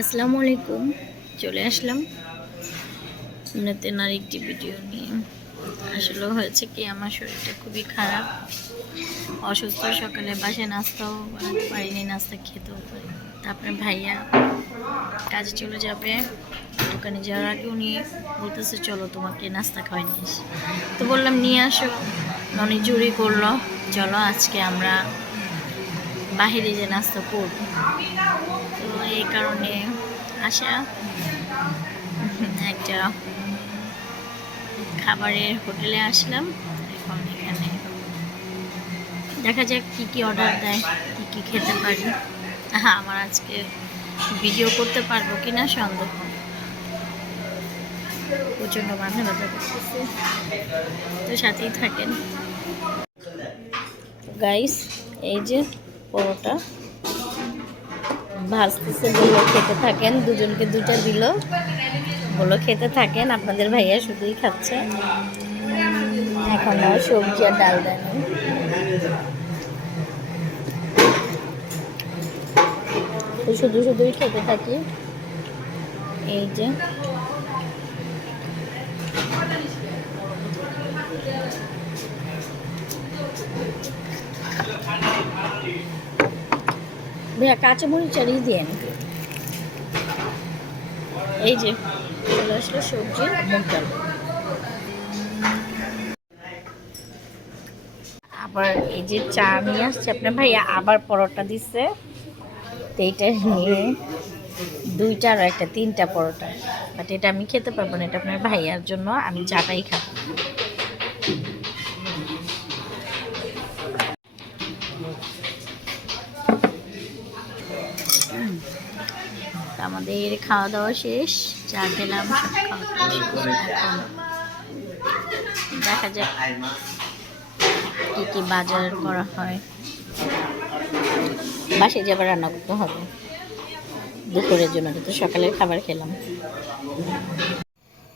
আসসালামু আলাইকুম। চলে আসলাম নতুন আরেকটি ভিডিও নিয়ে। আসলে হয়েছে কি, আমার শরীরটা খুবই খারাপ, অসুস্থ। সকালে বাসায় নাস্তাও বানাতে পারিনি, নাস্তা খেতেও পারিনি। তারপরে ভাইয়া কাজে চলে যাবে, দোকানে যাওয়ার আগে উনি বলতেছে চলো তোমাকে নাস্তা খাওয়াই নিয়ে আসি। তো বললাম নিয়ে আসো। অনেক জোরই করলো, চলো আজকে আমরা বাহিরে যে নাস্তা করবো। তো এই কারণে আসা একটা খাবারের হোটেলে আসলাম। এখন এখানে দেখা যাক কি কি অর্ডার দেয়, কি কি খেতে পারি। আমার আজকে ভিডিও করতে পারবো কিনা সন্দেহ। প্রচণ্ড মাথা ব্যথা করতেছে, তো সাথেই থাকেন গাইস। এই যে পরোটা ভাজতেছে, বললো খেতে থাকেন। দুজনকে দুটা দিল, বললো খেতে থাকেন। আপনাদের ভাইয়া শুধুই খাচ্ছে, এখন আর সবজি আর ডাল দেয়নি। তো শুধু শুধুই খেতে থাকি। এই যে ভাইয়া কাঁচামরিচ চালিয়ে দিয়েন। এই যে চলে আসলো সবজি, মুগ ডাল। আবার এই যে চা নিয়ে আসছে আপনার ভাইয়া, আবার পরোটা দিচ্ছে। তো এইটা নিয়ে দুইটা আর একটা তিনটা পরোটা, বাট এটা আমি খেতে পারবো না, এটা আপনার ভাইয়ার জন্য, আমি চাটাই খাবো। আমাদের খাওয়া দাওয়া শেষ, চা খেলাম, সব খাওয়া দাওয়া শেষ। এখন দেখা যাক কি কি বাজার করা হয়। বাসায় যে আবার রান্না করতে হবে দুপুরের জন্য, তো সকালের খাবার খেলাম।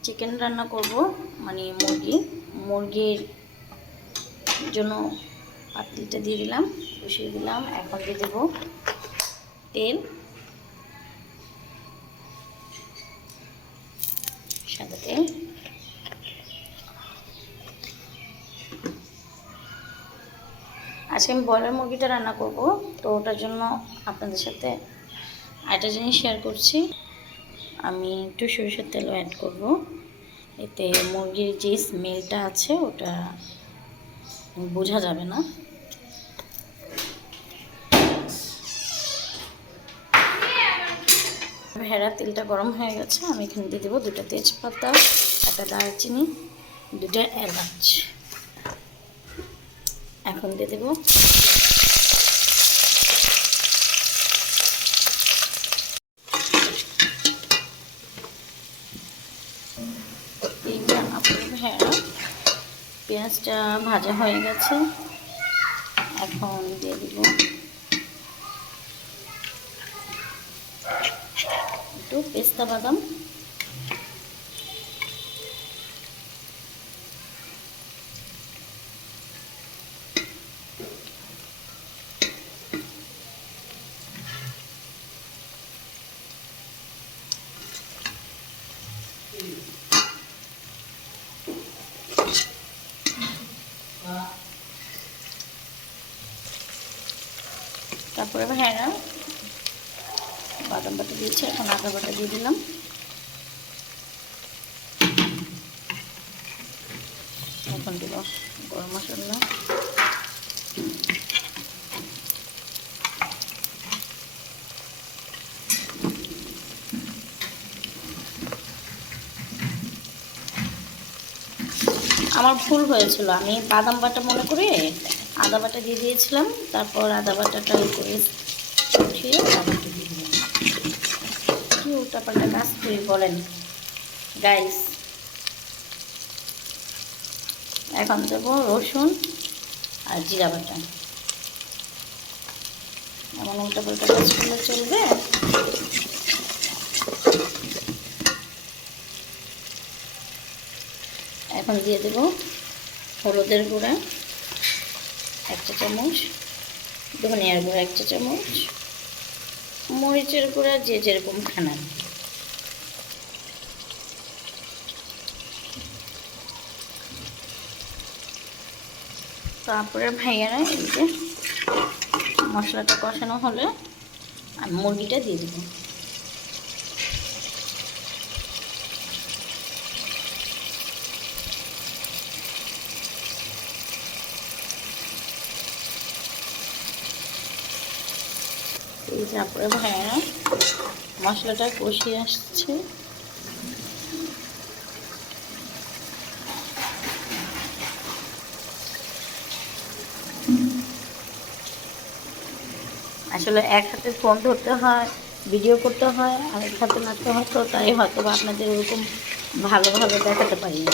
চিকেন রান্না করব, মানে মুরগির জন্য পাতিলটা দিয়ে দিলাম, বসিয়ে দিলাম। এখন দিয়ে দেবো তেল, সাদা তেল। আজকে আমি ব্রয়লার মুরগিটা রান্না করব, তো ওটার জন্য আপনাদের সাথে একটা জিনিস শেয়ার করছি। আমি একটু সরিষার তেলও অ্যাড করব, এতে মুরগির যে স্মেলটা আছে ওটা বোঝা যাবে না। ভেড়া তেলটা গরম হয়ে গেছে, আমি এখানে দিয়ে দেবো দুটো তেজপাতা, একটা দারচিনি, দুটো এলাচ। এখন দিয়ে দেবো ভেড়া। পেঁয়াজটা ভাজা হয়ে গেছে, এখন দিয়ে দিব একটু পেস্তা বাদাম, তারপরে ভেড়া বাদাম বাটা দিয়েছি, এখন আদা বাটা দিয়ে দিলাম। এখন দিব গরম মশলা, আমার ভুল হয়েছিল, আমি বাদাম বাটা মনে করে আদা বাটা দিয়ে দিয়েছিলাম। তারপর আদা বাটাটা করে উঠিয়ে বাদামটা দিয়ে দিলাম। কি উল্টাপাল্টা কাজ করি বলেন গাইস। এখন দেবো রসুন আর জিরা বাটা। এমন উল্টাপাল্টা কাজ করলে চলবে? এখন দিয়ে দেব হলুদের গুঁড়া 1 চা চামচ, ধনিয়ার গুঁড়া 1 চা চামচ, মরিচের গুঁড়া যে যেরকম খান। তারপরে ভাইয়ারা এই যে মশলাটা কষানো হলে আমি মুরগিটা দিয়ে দেব। এই যে তারপরে ভাইয়ারা মশলাটা কষিয়ে আসছে। আসলে এক হাতে ফোন ধরতে হয়, ভিডিও করতে হয়, আর এক হাতে নাড়তে হয়, তো তাই হয়তো বা আপনাদের ওরকম ভালোভাবে দেখাতে পারি না।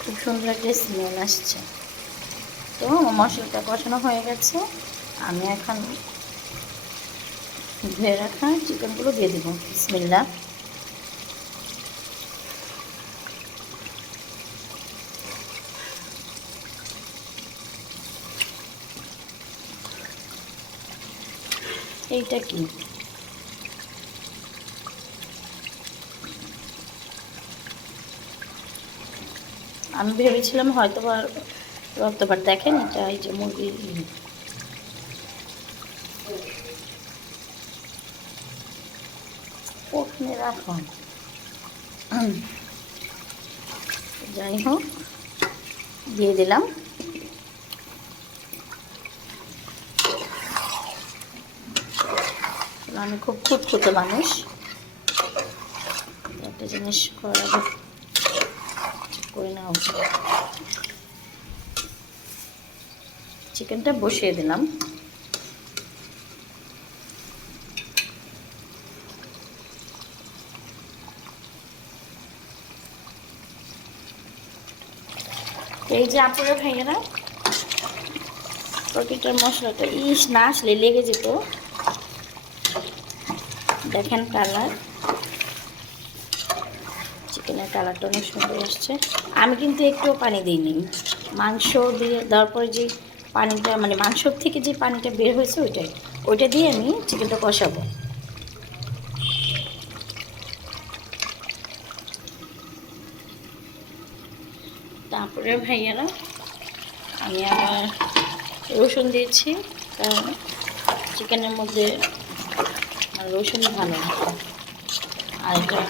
খুব সুন্দর একটা স্মেল আসছে। তো মশলাটা কষানো হয়ে গেছে, আমি এখন ধুয়ে রাখা চিকেনগুলো দিয়ে দেবো। বিসমিল্লাহ। এইটা কি? আমি ভেবেছিলাম হয়তো বা রক্তপাত, দেখেন এটা এই যে মুরগির ওখানে রাখুন। যাই হোক, দিয়ে দিলাম। আমি খুব খুঁতখুঁতে মানুষ, একটা জিনিস করার আগে করে নেওয়া উচিত। চিকেনটা বসিয়ে দিলাম। এই যে আপুরা ভাইয়েরা, প্রতিটার মশলাটা না আসলে লেগে যেত। দেখেন কালার, চিকেনের কালারটা অনেক সুন্দর আসছে। আমি কিন্তু একটুও পানি দিইনি, মাংস দিয়ে দেওয়ার পরে যে পানিটা, মানে মাংসর থেকে যে পানিটা বের হয়েছে ওইটা দিয়ে আমি চিকেনটা কষাবো। তারপরে ভাইয়ারা আমি আবার রসুন দিয়েছি, কারণ চিকেনের মধ্যে রসুন ভালো, আর এটা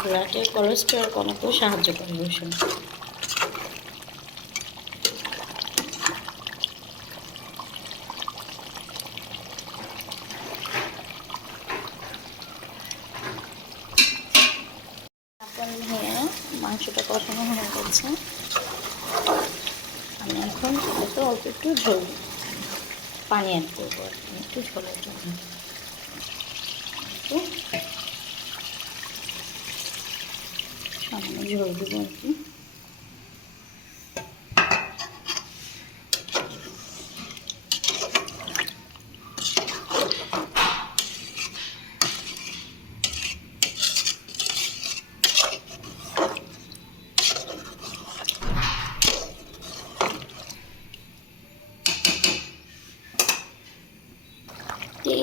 ব্লাডের কোলেস্টেরল কমাতেও সাহায্য করে রসুন। ভাইয়া মাংসটা কষানো হয়ে গেছে, আমি এখন অল্প একটু ঝোল পানি অ্যাড করবো, একটু ঝোলের জন্য। সামান্য ঝোল দেবো আর কি।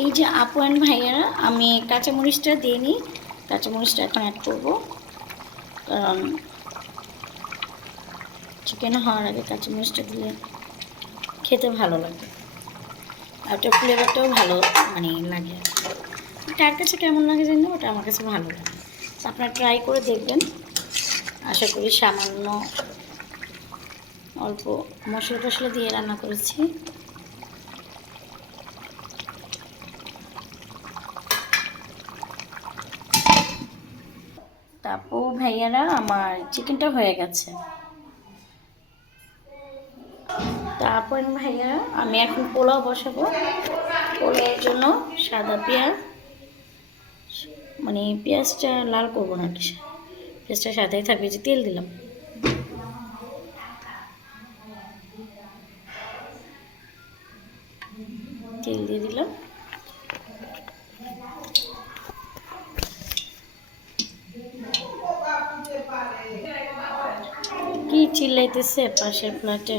এই যে আপু অ্যান্ড ভাইয়ারা, আমি কাঁচামরিচটা দিয়ে নিই, কাঁচামরিচটা এখন অ্যাড করবো, কারণ চিকেন হওয়ার আগে কাঁচামরিচটা দিলে খেতে ভালো লাগে, আর ওটা ফ্লেভারটাও ভালো মানে লাগে। কার কাছে কেমন লাগে জানি না, ওটা আমার কাছে ভালো লাগে। আপনারা ট্রাই করে দেখবেন। আশা করি সামান্য অল্প মশলা টশলা দিয়ে রান্না করেছি। তারপর ভাইয়ারা আমার চিকেনটা হয়ে গেছে। তারপর ভাইয়ারা আমি এখন পোলাও বসাবো। পোলাওয়ের জন্য সাদা পেঁয়াজ, মানে পেঁয়াজটা লাল করবো না, পেঁয়াজটা সাদাই থাকবে। যে তেল দিলাম, তেল দিয়ে দিলাম। চিল্লাইতেছে পাশের ফ্ল্যাটে।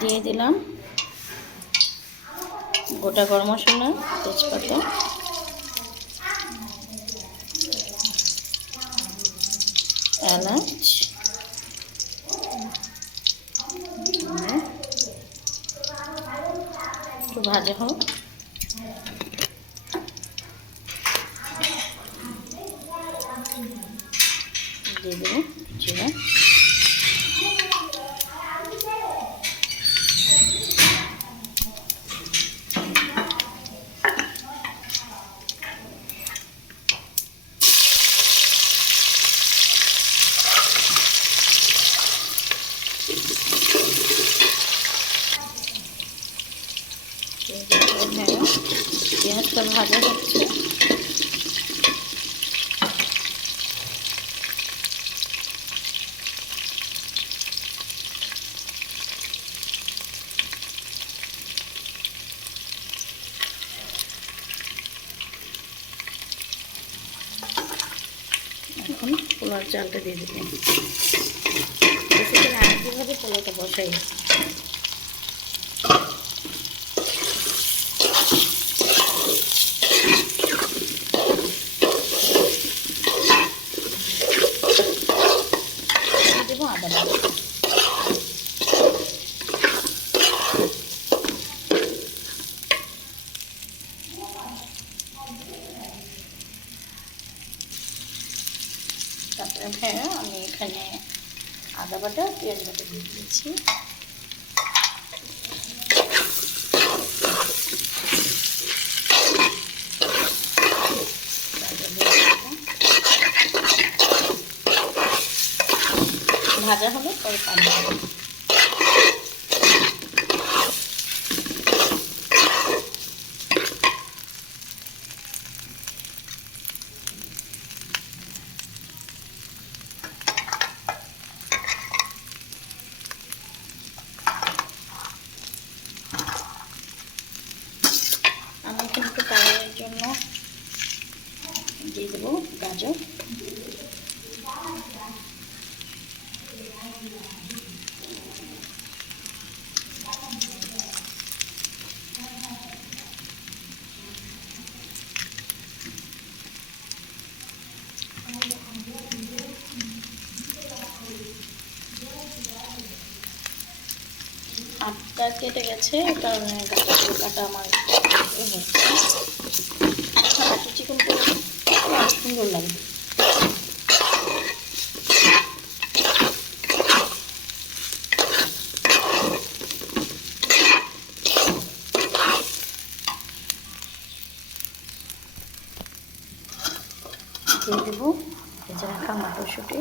দিয়ে দিলাম গোটা গরম মশলা, তেজপাতা, এলাচ, একটু ভাজা হোক। দিয়ে দেবো জিরা, পেঁয়াজটা ভাজা হচ্ছে। এখন পোলার চালটা দিয়ে দেবেন। বেসিক্যালি আমি কীভাবে পোলাওটা বসাই, দেবো আদা বাটা। তারপরে আমি এখানে আদা বাটা, পেঁয়াজ বাটা দিয়ে দিয়েছি। ভাজা হলে পরে পানি দেবো। আমি এখানে একটু কালারের জন্য দিয়ে দেবো গাজর। হাতটা কেটে গেছে, কারণে গাজর কাটা আমার একটু চিকন করে সুন্দর লাগবে। দিয়ে দেবো ভেজে রাখা মটরশুঁটি,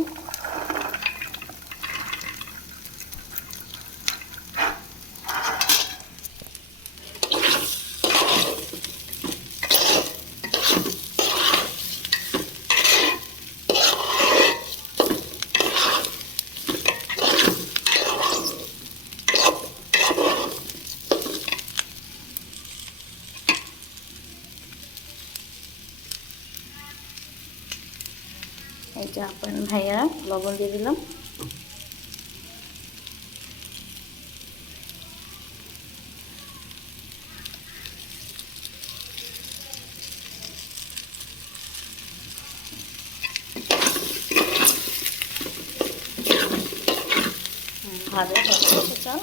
এই যে আপনার ভাইয়া লবণ দিয়ে দিলাম। ভাজা হচ্ছে চাল,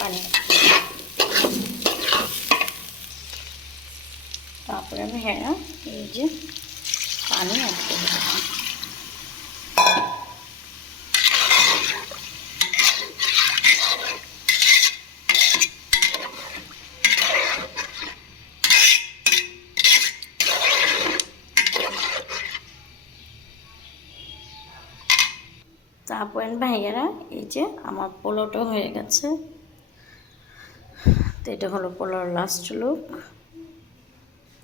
পানি। তারপরে আমি এই যে পানি অ্যাড করে দিলাম। তারপরে ভাইয়ারা এই যে আমার পোলাওটা হয়ে গেছে। তো এটা হলো পোলাওর লাস্ট লুক,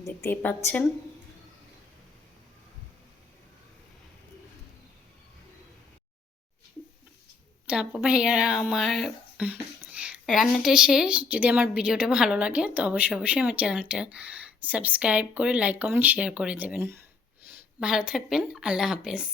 দেখতেই পাচ্ছেন। তারপর ভাইয়ারা আমার রান্নাটা শেষ। যদি আমার ভিডিওটা ভালো লাগে তো অবশ্যই আমার চ্যানেলটা সাবস্ক্রাইব করে লাইক কমেন্ট শেয়ার করে দেবেন। ভালো থাকবেন, আল্লাহ হাফেজ।